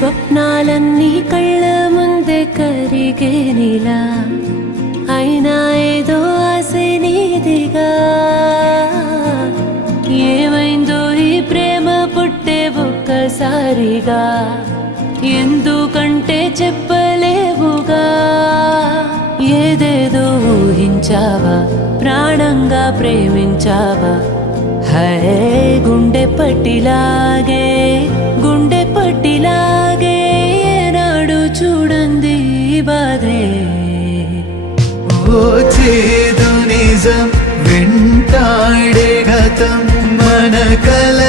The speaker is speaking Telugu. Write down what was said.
స్వప్నాలన్నీ కళ్ళ ముందే కరిగేనిలా అయినా ఏదో ఆశే నీదిగా ఏమైందో ఈ ప్రేమ పుట్టే ఒక్కసారిగా ఎందుకంటే చెప్పలేవుగా ఏదేదో ఊహించావా ప్రాణంగా ప్రేమించావా హే గుండె పట్టిలాగే నాడు చూడండి బాధే ఓ చేదు నిజం వెంటాడే గతం మన కల